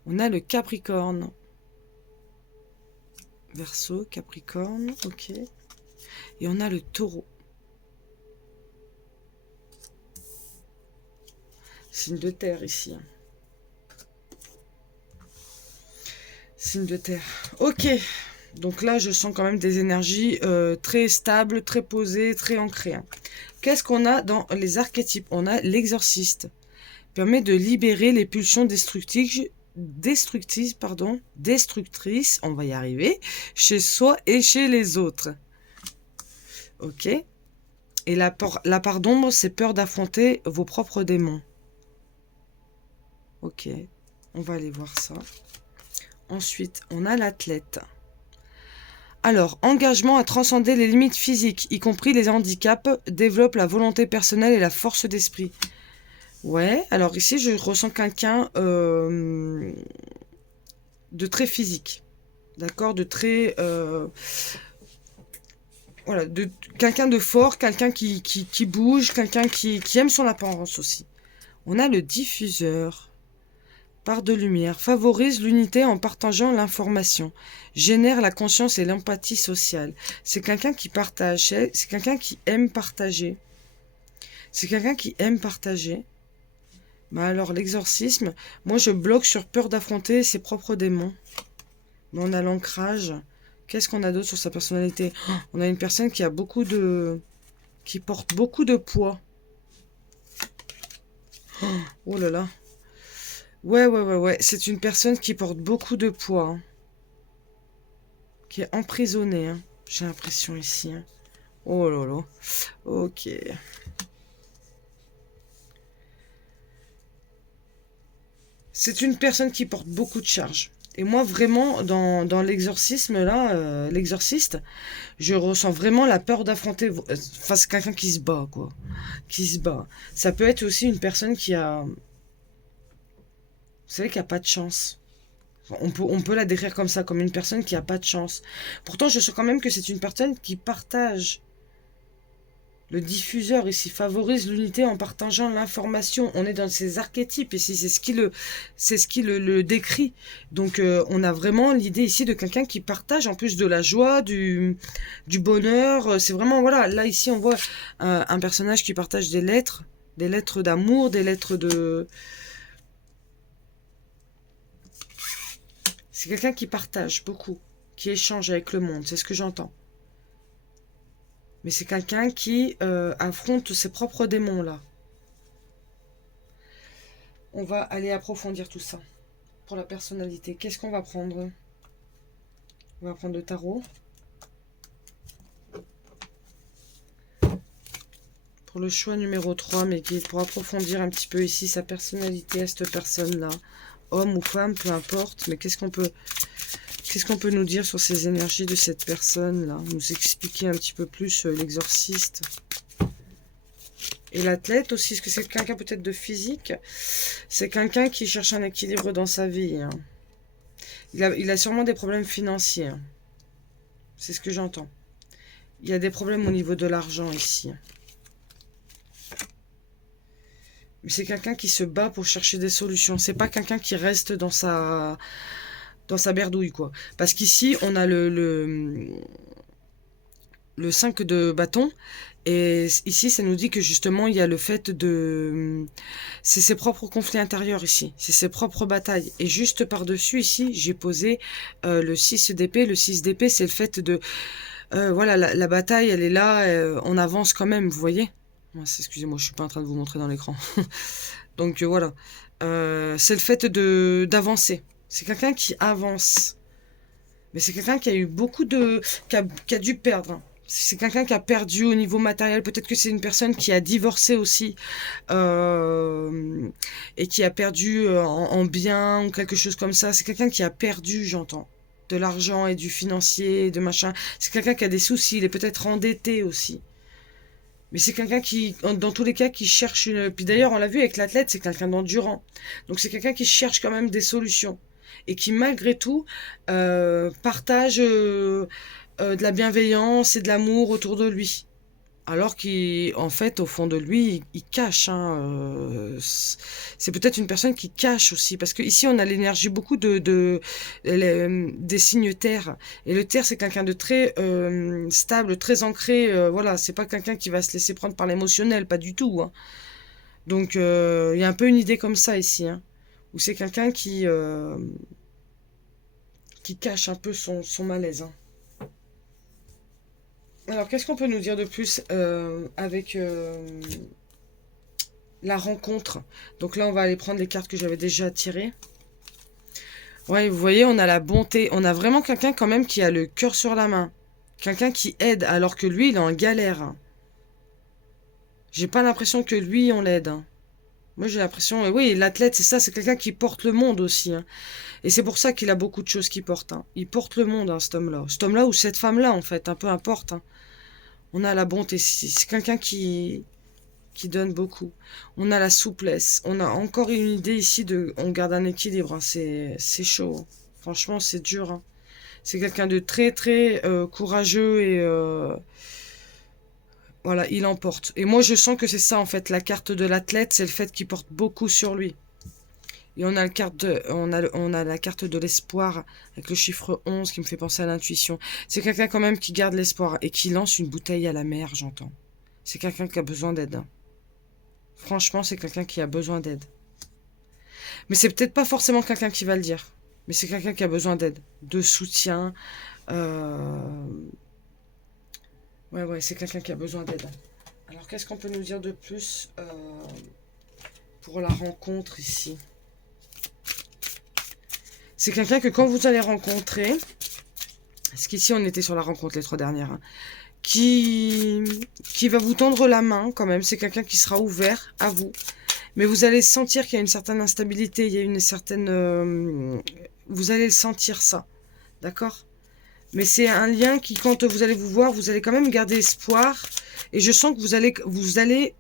On a le Capricorne. Verseau, Capricorne, ok. Et on a le Taureau. Signe de terre ici. Signe de terre. Ok. Donc là, je sens quand même des énergies très stables, très posées, très ancrées. Hein. Qu'est-ce qu'on a dans les archétypes? On a l'exorciste. Permet de libérer les pulsions destructrices, on va y arriver, chez soi et chez les autres. Ok. Et la part d'ombre, c'est peur d'affronter vos propres démons. Ok. On va aller voir ça. Ensuite, on a l'athlète. Alors, engagement à transcender les limites physiques, y compris les handicaps, développe la volonté personnelle et la force d'esprit. Ouais, alors ici, je ressens quelqu'un de très physique. D'accord? De très... voilà, quelqu'un de fort, quelqu'un qui bouge, quelqu'un qui aime son apparence aussi. On a le diffuseur. Part de lumière, favorise l'unité en partageant l'information, génère la conscience et l'empathie sociale. C'est quelqu'un qui partage, c'est quelqu'un qui aime partager. C'est quelqu'un qui aime partager. Bah alors l'exorcisme, moi je bloque sur peur d'affronter ses propres démons. Mais on a l'ancrage. Qu'est-ce qu'on a d'autre sur sa personnalité? On a une personne qui a qui porte beaucoup de poids. Oh là là. Ouais. C'est une personne qui porte beaucoup de poids. Hein. Qui est emprisonnée. Hein. J'ai l'impression ici. Hein. Oh là là. Ok. C'est une personne qui porte beaucoup de charges. Et moi, vraiment, dans l'exorcisme, là, l'exorciste, je ressens vraiment la peur d'affronter face à quelqu'un qui se bat, quoi. Qui se bat. Ça peut être aussi une personne qui a... Vous savez, qui a pas de chance. On peut la décrire comme ça, comme une personne qui a pas de chance. Pourtant, je sens quand même que c'est une personne qui partage. Le diffuseur ici favorise l'unité en partageant l'information. On est dans ces archétypes ici, c'est ce qui le décrit. Donc on a vraiment l'idée ici de quelqu'un qui partage en plus de la joie, du bonheur. C'est vraiment, voilà, là ici on voit un personnage qui partage des lettres d'amour, des lettres de... C'est quelqu'un qui partage beaucoup, qui échange avec le monde, c'est ce que j'entends. Mais c'est quelqu'un qui affronte ses propres démons, là. On va aller approfondir tout ça. Pour la personnalité, qu'est-ce qu'on va prendre? On va prendre le tarot. Pour le choix numéro 3, mais qui pour approfondir un petit peu ici sa personnalité à cette personne-là. Homme ou femme, peu importe. Mais qu'est-ce qu'on peut nous dire sur ces énergies de cette personne-là? Nous expliquer un petit peu plus l'exorciste. Et l'athlète aussi, est-ce que c'est quelqu'un peut-être de physique? C'est quelqu'un qui cherche un équilibre dans sa vie. Hein. Il a sûrement des problèmes financiers. Hein. C'est ce que j'entends. Il y a des problèmes au niveau de l'argent ici. Mais c'est quelqu'un qui se bat pour chercher des solutions. C'est pas quelqu'un qui reste dans sa berdouille, quoi. Parce qu'ici, on a le 5 de bâton. Et ici, ça nous dit que justement, il y a le fait de... C'est ses propres conflits intérieurs ici. C'est ses propres batailles. Et juste par-dessus, ici, j'ai posé le 6 d'épée. Le 6 d'épée, c'est le fait de... voilà, la bataille, elle est là. On avance quand même, vous voyez? Excusez-moi, je suis pas en train de vous montrer dans l'écran. Donc voilà. C'est le fait d'avancer. C'est quelqu'un qui avance. Mais c'est quelqu'un qui a eu beaucoup de... qui a dû perdre. Hein. C'est quelqu'un qui a perdu au niveau matériel. Peut-être que c'est une personne qui a divorcé aussi. Et qui a perdu en biens ou quelque chose comme ça. C'est quelqu'un qui a perdu, j'entends. De l'argent et du financier, de machin. C'est quelqu'un qui a des soucis. Il est peut-être endetté aussi. Mais c'est quelqu'un qui, dans tous les cas, qui cherche une... Puis d'ailleurs, on l'a vu avec l'athlète, c'est quelqu'un d'endurant. Donc c'est quelqu'un qui cherche quand même des solutions. Et qui, malgré tout, partage de la bienveillance et de l'amour autour de lui. Alors qu'en fait, au fond de lui, il cache. Hein, c'est peut-être une personne qui cache aussi. Parce qu'ici, on a l'énergie beaucoup des signes terre. Et le terre, c'est quelqu'un de très stable, très ancré. Voilà, c'est pas quelqu'un qui va se laisser prendre par l'émotionnel, pas du tout. Hein. Donc, il y a un peu une idée comme ça ici. Hein, où c'est quelqu'un qui cache un peu son malaise. Hein. Alors, qu'est-ce qu'on peut nous dire de plus avec la rencontre? Donc là, on va aller prendre les cartes que j'avais déjà tirées. Ouais, vous voyez, on a la bonté. On a vraiment quelqu'un quand même qui a le cœur sur la main. Quelqu'un qui aide, alors que lui, il est en galère. Hein. J'ai pas l'impression que lui, on l'aide. Hein. Moi, j'ai l'impression... Oui, l'athlète, c'est ça, c'est quelqu'un qui porte le monde aussi. Hein. Et c'est pour ça qu'il a beaucoup de choses qu'il porte. Hein. Il porte le monde, hein, cet homme-là. Cet homme-là ou cette femme-là, en fait, peu importe. Hein. On a la bonté, c'est quelqu'un qui donne beaucoup. On a la souplesse. On a encore une idée ici de... On garde un équilibre. Hein. C'est chaud. Hein. Franchement, c'est dur. Hein. C'est quelqu'un de très, très courageux et... voilà, il emporte. Et moi, je sens que c'est ça, en fait. La carte de l'athlète, c'est le fait qu'il porte beaucoup sur lui. Et on a, on a la carte de l'espoir avec le chiffre 11 qui me fait penser à l'intuition. C'est quelqu'un quand même qui garde l'espoir et qui lance une bouteille à la mer, j'entends. C'est quelqu'un qui a besoin d'aide. Hein. Franchement, c'est quelqu'un qui a besoin d'aide. Mais c'est peut-être pas forcément quelqu'un qui va le dire. Mais c'est quelqu'un qui a besoin d'aide, de soutien. Ouais, c'est quelqu'un qui a besoin d'aide. Alors, qu'est-ce qu'on peut nous dire de plus pour la rencontre ici? C'est quelqu'un que quand vous allez rencontrer, parce qu'ici on était sur la rencontre les 3 dernières, hein, qui va vous tendre la main quand même. C'est quelqu'un qui sera ouvert à vous. Mais vous allez sentir qu'il y a une certaine instabilité, il y a une certaine... vous allez le sentir ça, d'accord? Mais c'est un lien qui, quand vous allez vous voir, vous allez quand même garder espoir. Et je sens que vous allez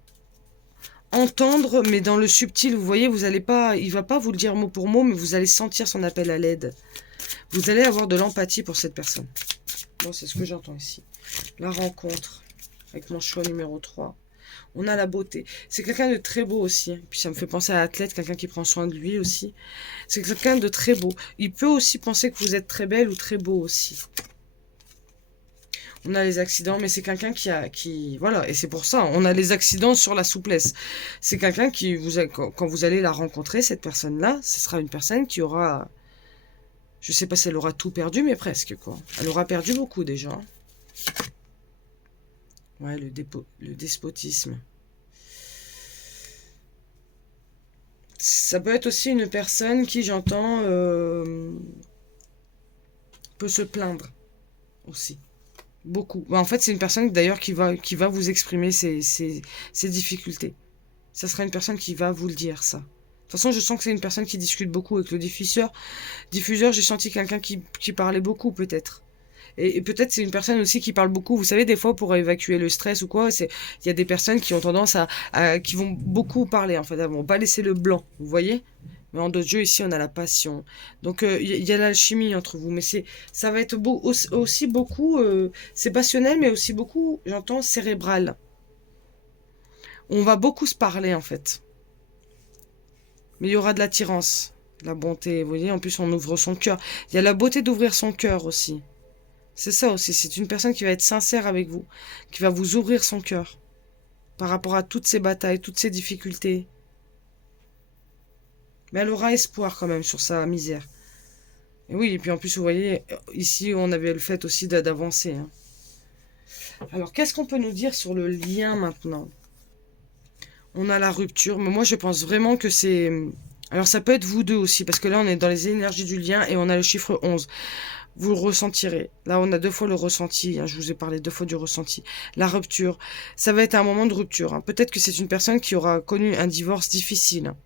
entendre, mais dans le subtil, vous voyez, vous allez pas, il va pas vous le dire mot pour mot, mais vous allez sentir son appel à l'aide. Vous allez avoir de l'empathie pour cette personne. Bon, c'est ce que j'entends ici. La rencontre, avec mon choix numéro 3. On a la beauté. C'est quelqu'un de très beau aussi. Hein. Puis ça me fait penser à l'athlète, quelqu'un qui prend soin de lui aussi. C'est quelqu'un de très beau. Il peut aussi penser que vous êtes très belle ou très beau aussi. On a les accidents, mais c'est quelqu'un voilà, et c'est pour ça, on a les accidents sur la souplesse. C'est quelqu'un qui, quand vous allez la rencontrer, cette personne-là, ce sera une personne qui aura, je sais pas si elle aura tout perdu, mais presque, quoi. Elle aura perdu beaucoup, déjà. Ouais, le despotisme. Ça peut être aussi une personne qui, j'entends, peut se plaindre, aussi. Beaucoup. En fait, c'est une personne d'ailleurs qui va vous exprimer ses difficultés. Ça sera une personne qui va vous le dire, ça. De toute façon, je sens que c'est une personne qui discute beaucoup avec le diffuseur. Diffuseur, j'ai senti quelqu'un qui parlait beaucoup, peut-être. Et peut-être c'est une personne aussi qui parle beaucoup. Vous savez, des fois, pour évacuer le stress ou quoi, il y a des personnes qui ont tendance qui vont beaucoup parler, en fait. Elles vont pas laisser le blanc, vous voyez? Mais en d'autres jeux, ici, on a la passion. Donc, il y a l'alchimie entre vous. Mais ça va être aussi beaucoup... c'est passionnel, mais aussi beaucoup, j'entends, cérébral. On va beaucoup se parler, en fait. Mais il y aura de l'attirance, de la bonté. Vous voyez, en plus, on ouvre son cœur. Il y a la beauté d'ouvrir son cœur aussi. C'est ça aussi. C'est une personne qui va être sincère avec vous. Qui va vous ouvrir son cœur. Par rapport à toutes ces batailles, toutes ces difficultés. Mais elle aura espoir quand même sur sa misère. Et oui, et puis en plus, vous voyez, ici, on avait le fait aussi d'avancer. Hein. Alors, qu'est-ce qu'on peut nous dire sur le lien maintenant? On a la rupture, mais moi, je pense vraiment que c'est... Alors, ça peut être vous deux aussi, parce que là, on est dans les énergies du lien et on a le chiffre 11. Vous le ressentirez. Là, on a 2 fois le ressenti. Hein, je vous ai parlé 2 fois du ressenti. La rupture, ça va être un moment de rupture. Hein. Peut-être que c'est une personne qui aura connu un divorce difficile. Hein,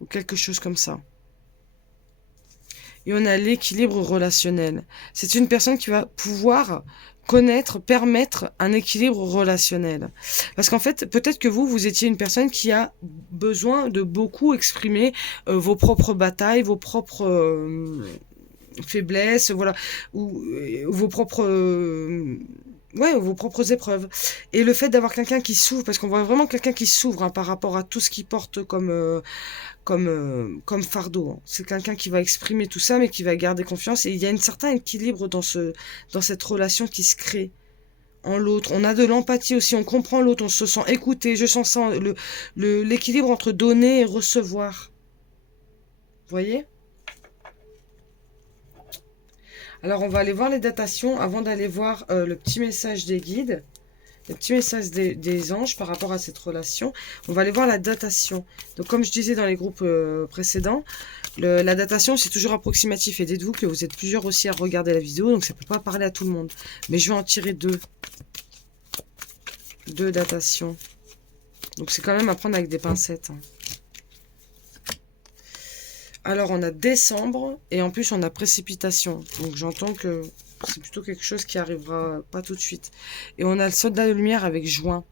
ou quelque chose comme ça. Et on a l'équilibre relationnel. C'est une personne qui va pouvoir permettre un équilibre relationnel. Parce qu'en fait, peut-être que vous étiez une personne qui a besoin de beaucoup exprimer vos propres batailles, vos propres faiblesses, voilà, ou vos propres... ouais, vos propres épreuves. Et le fait d'avoir quelqu'un qui s'ouvre, parce qu'on voit vraiment quelqu'un qui s'ouvre hein, par rapport à tout ce qu'il porte comme fardeau. Hein. C'est quelqu'un qui va exprimer tout ça, mais qui va garder confiance. Et il y a un certain équilibre dans cette relation qui se crée en l'autre. On a de l'empathie aussi, on comprend l'autre, on se sent écouté. Je sens ça, l'équilibre entre donner et recevoir. Vous voyez ? Alors, on va aller voir les datations avant d'aller voir le petit message des guides. Le petit message des anges par rapport à cette relation. On va aller voir la datation. Donc, comme je disais dans les groupes précédents, la datation, c'est toujours approximatif. Et dites-vous que vous êtes plusieurs aussi à regarder la vidéo, donc ça ne peut pas parler à tout le monde. Mais je vais en tirer 2. 2 datations. Donc, c'est quand même à prendre avec des pincettes. Hein. Alors, on a décembre et en plus, on a précipitation. Donc, j'entends que c'est plutôt quelque chose qui arrivera pas tout de suite. Et on a le soldat de lumière avec juin.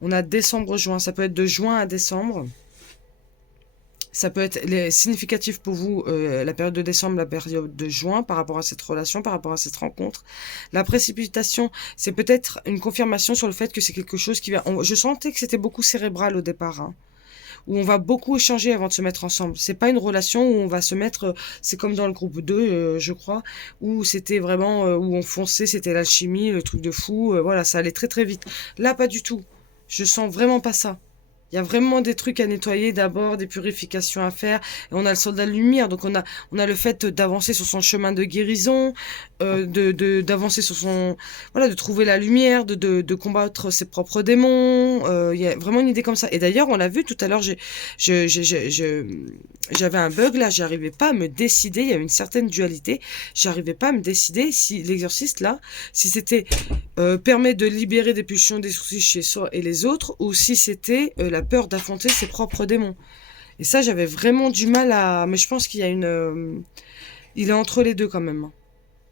On a décembre-juin. Ça peut être de juin à décembre. Ça peut être significatif pour vous, la période de décembre, la période de juin, par rapport à cette relation, par rapport à cette rencontre. La précipitation, c'est peut-être une confirmation sur le fait que c'est quelque chose qui va... Je sentais que c'était beaucoup cérébral au départ, hein. Où on va beaucoup échanger avant de se mettre ensemble. C'est pas une relation où on va se mettre, c'est comme dans le groupe 2, je crois, où c'était vraiment, où on fonçait, c'était l'alchimie, le truc de fou, voilà, ça allait très très vite. Là, pas du tout. Je sens vraiment pas ça. Il y a vraiment des trucs à nettoyer d'abord, des purifications à faire. Et on a le soldat de lumière, donc on a le fait d'avancer sur son chemin de guérison, d'avancer sur son... Voilà, de trouver la lumière, de combattre ses propres démons. Il y a vraiment une idée comme ça. Et d'ailleurs, on l'a vu tout à l'heure, j'avais un bug là, j'arrivais pas à me décider, il y avait une certaine dualité. J'arrivais pas à me décider si l'exorciste là, si c'était permet de libérer des pulsions, des soucis chez soi et les autres, ou si c'était la peur d'affronter ses propres démons. Et ça, j'avais vraiment du mal à... Mais je pense qu'il y a une... il est entre les deux quand même, hein.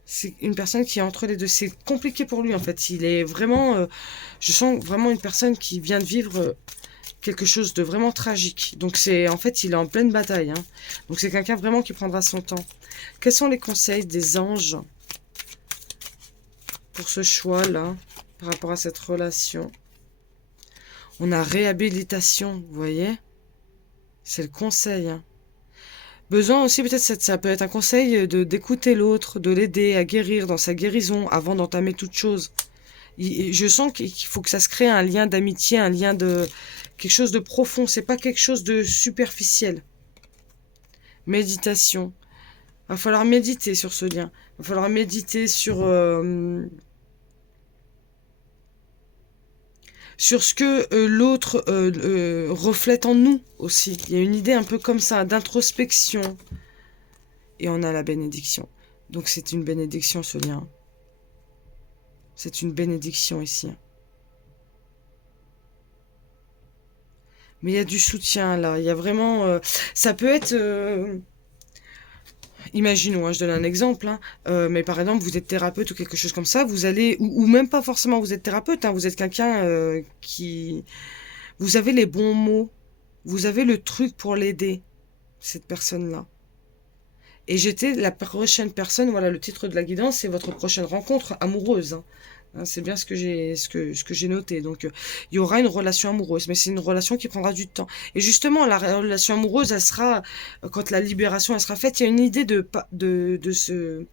C'est une personne qui est entre les deux. C'est compliqué pour lui, en fait. Il est vraiment... je sens vraiment une personne qui vient de vivre quelque chose de vraiment tragique. Donc, c'est en fait, il est en pleine bataille, hein. Donc, c'est quelqu'un vraiment qui prendra son temps. Quels sont les conseils des anges pour ce choix-là, par rapport à cette relation? On a réhabilitation, vous voyez? C'est le conseil, hein. Besoin aussi, peut-être, ça peut être un conseil d'écouter l'autre, de l'aider à guérir dans sa guérison avant d'entamer toute chose. Je sens qu'il faut que ça se crée un lien d'amitié, un lien de quelque chose de profond. C'est pas quelque chose de superficiel. Méditation. Va falloir méditer sur ce lien. Va falloir méditer sur ce que l'autre reflète en nous aussi. Il y a une idée un peu comme ça, d'introspection. Et on a la bénédiction. Donc c'est une bénédiction, ce lien. C'est une bénédiction ici. Mais il y a du soutien là. Il y a vraiment... ça peut être... imaginons, hein, je donne un exemple, hein, mais par exemple, vous êtes thérapeute ou quelque chose comme ça, vous allez... Ou même pas forcément vous êtes thérapeute, hein, vous êtes quelqu'un qui... Vous avez les bons mots. Vous avez le truc pour l'aider, cette personne-là. Et j'étais la prochaine personne, voilà, le titre de la guidance, c'est votre prochaine rencontre amoureuse, hein. Hein, c'est bien ce que j'ai noté. Donc, il y aura une relation amoureuse, mais c'est une relation qui prendra du temps. Et justement, la relation amoureuse, elle sera, quand la libération elle sera faite, il y a une idée de se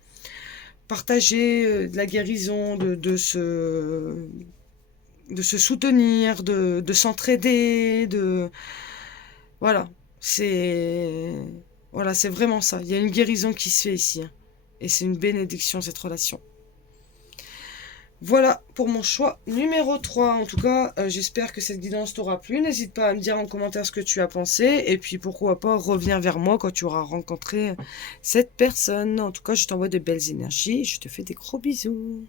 partager de la guérison, de se soutenir, de s'entraider, voilà, c'est voilà, c'est vraiment ça. Il y a une guérison qui se fait ici, hein. Et c'est une bénédiction, cette relation. Voilà pour mon choix numéro 3. En tout cas, j'espère que cette guidance t'aura plu. N'hésite pas à me dire en commentaire ce que tu as pensé. Et puis, pourquoi pas, reviens vers moi quand tu auras rencontré cette personne. En tout cas, je t'envoie de belles énergies. Je te fais des gros bisous.